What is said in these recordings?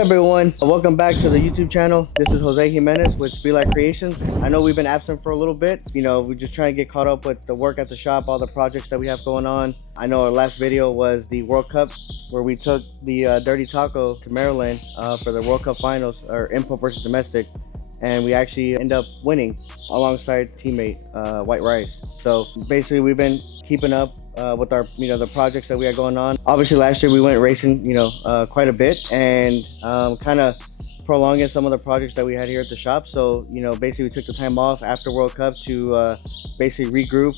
up, everyone? Welcome back to the YouTube channel. This is Jose Jimenez with Speedlab Creations. I know we've been absent for a little bit. You know, we're just trying to get caught up with the work at the shop, all the projects that we have going on. I know our last video was the World Cup, where we took the Dirty Taco to Maryland for the World Cup finals, or import versus domestic, and we actually end up winning alongside teammate White Rice. So basically, we've been keeping up with our, the projects that we had going on. Obviously, last year we went racing, quite a bit, and kind of prolonging some of the projects that we had here at the shop. So, basically we took the time off after World Cup to basically regroup,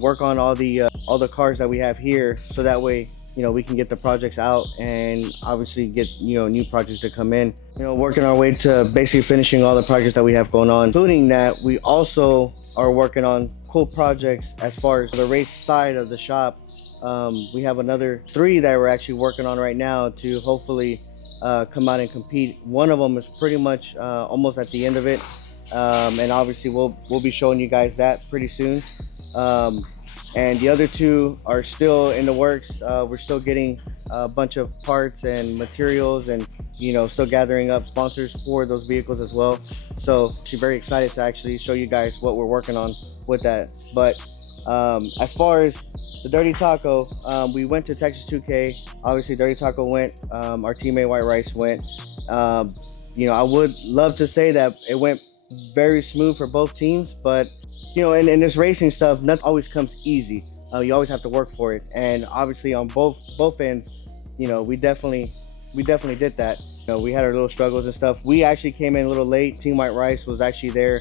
work on all the cars that we have here, so that way, we can get the projects out and obviously get, new projects to come in. Working our way to basically finishing all the projects that we have going on, including that we also are working on cool projects as far as the race side of the shop. We have another 3 that we're actually working on right now to hopefully come out and compete. One of them is pretty much almost at the end of it, and obviously we'll be showing you guys that pretty soon. And the other 2 are still in the works. We're still getting a bunch of parts and materials, and still gathering up sponsors for those vehicles as well. So she's very excited to actually show you guys what we're working on with that. But as far as the Dirty Taco, we went to Texas 2K. Obviously Dirty Taco went, our teammate White Rice went. I would love to say that it went very smooth for both teams, but in this racing stuff, nothing always comes easy. You always have to work for it, and obviously on both ends, we definitely did that. We had our little struggles and stuff. We actually came in a little late. Team White Rice was actually there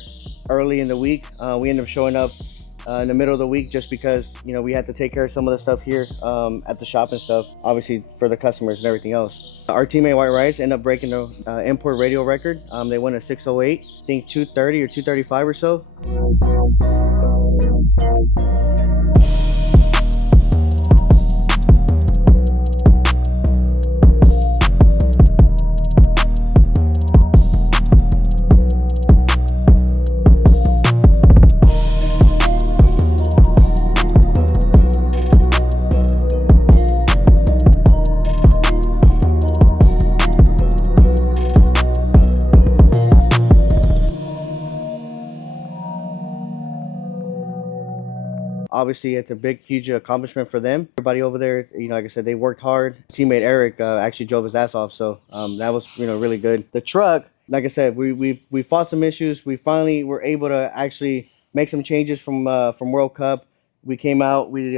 early in the week. We ended up showing up in the middle of the week just because we had to take care of some of the stuff here at the shop and stuff, obviously for the customers and everything else. Our teammate White Rice ended up breaking the import radio record. They went a 6:08, I think 2:30 or 2:35 or so. Obviously, it's a big, huge accomplishment for them. Everybody over there, like I said, they worked hard. Teammate Eric actually drove his ass off, so that was, really good. The truck, like I said, we fought some issues. We finally were able to actually make some changes from World Cup. We came out, we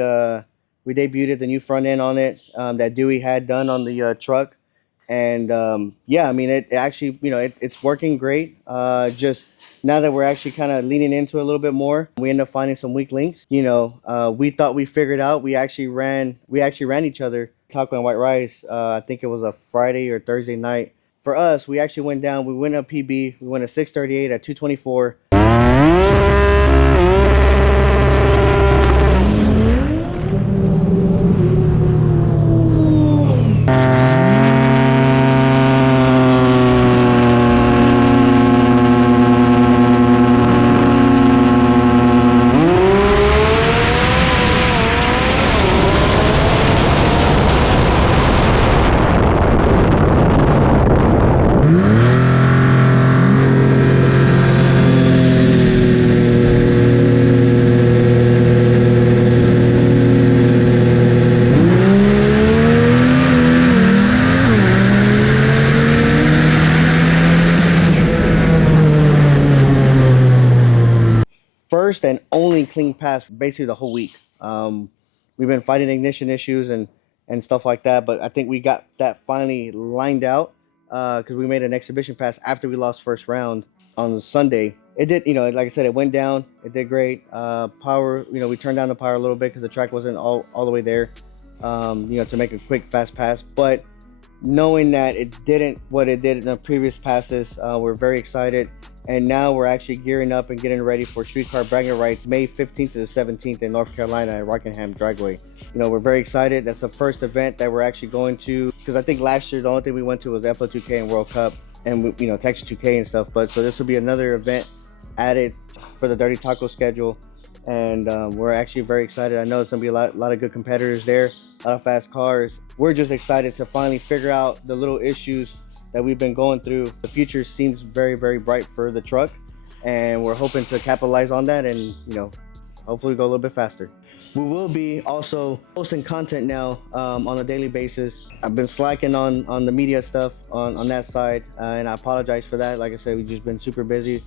debuted the new front end on it that Dewey had done on the truck, and yeah, I mean, it actually, it's working great. Just now that we're actually kind of leaning into it a little bit more, we end up finding some weak links. We thought we figured out. We actually ran each other, Taco and White Rice. I think it was a Friday or Thursday night. For us, we actually went down. We went up PB. We went a 638 at 224. First and only clean pass basically the whole week. We've been fighting ignition issues and stuff like that, but I think we got that finally lined out because we made an exhibition pass after we lost first round on Sunday. It did, like I said, it went down. It did great. Power, we turned down the power a little bit because the track wasn't all the way there, to make a quick fast pass. But knowing that it didn't what it did in the previous passes, we're very excited. And now we're actually gearing up and getting ready for Streetcar Bragging Rights May 15th to the 17th in North Carolina at Rockingham Dragway. We're very excited. That's the first event that we're actually going to, because I think last year the only thing we went to was FO2K and World Cup and Texas 2K and stuff. But so this will be another event added for the Dirty Taco schedule, and we're actually very excited. I know it's gonna be a lot of good competitors there, a lot of fast cars. We're just excited to finally figure out the little issues that we've been going through, the future seems very, very bright for the truck, and we're hoping to capitalize on that and, you know, hopefully go a little bit faster. We will be also posting content now on a daily basis. I've been slacking on the media stuff on that side, and I apologize for that. Like I said, we've just been super busy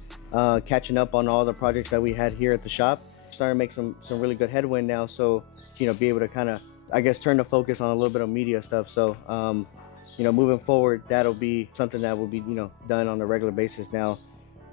catching up on all the projects that we had here at the shop. Starting to make some really good headwind now, so, you know, be able to kind of, I guess, turn the focus on a little bit of media stuff. So you know, moving forward, that'll be something that will be, you know, done on a regular basis now.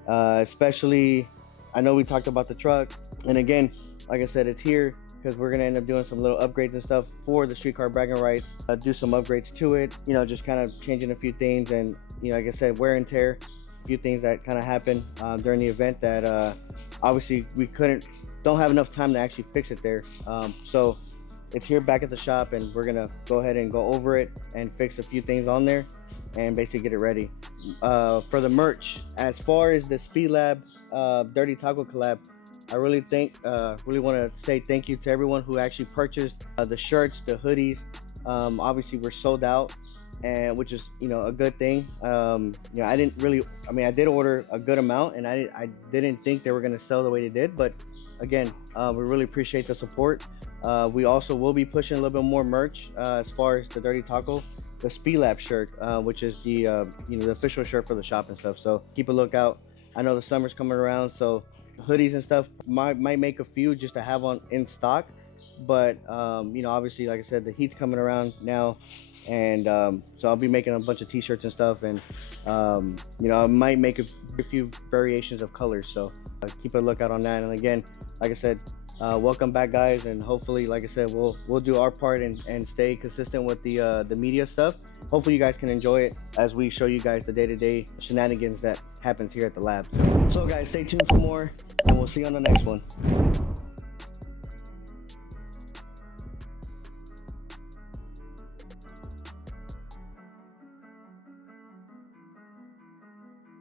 Especially, I know we talked about the truck, and again, like I said, it's here because we're gonna end up doing some little upgrades and stuff for the streetcar bragging rights. Do some upgrades to it, you know, just kind of changing a few things, and, you know, like I said, wear and tear, a few things that kind of happened during the event that obviously we don't have enough time to actually fix it there. So it's here back at the shop, and we're gonna go ahead and go over it and fix a few things on there and basically get it ready. For the merch, as far as the Speedlab Dirty Taco collab, I really want to say thank you to everyone who actually purchased the shirts, the hoodies. Obviously we're sold out, and which is, you know, a good thing. You know, I did order a good amount, and I didn't think they were going to sell the way they did, but again, we really appreciate the support. We also will be pushing a little bit more merch as far as the Dirty Taco, the Speedlab shirt, which is the you know, the official shirt for the shop and stuff. So keep a lookout. I know the summer's coming around, so hoodies and stuff might make a few just to have on in stock, but you know, obviously, like I said, the heat's coming around now, and so I'll be making a bunch of t-shirts and stuff, and you know, I might make a few variations of colors, so keep a lookout on that. And again, like I said, welcome back, guys, and hopefully, like I said, we'll do our part and stay consistent with the media stuff. Hopefully you guys can enjoy it as we show you guys the day-to-day shenanigans that happens here at the lab. So guys, stay tuned for more, and we'll see you on the next one.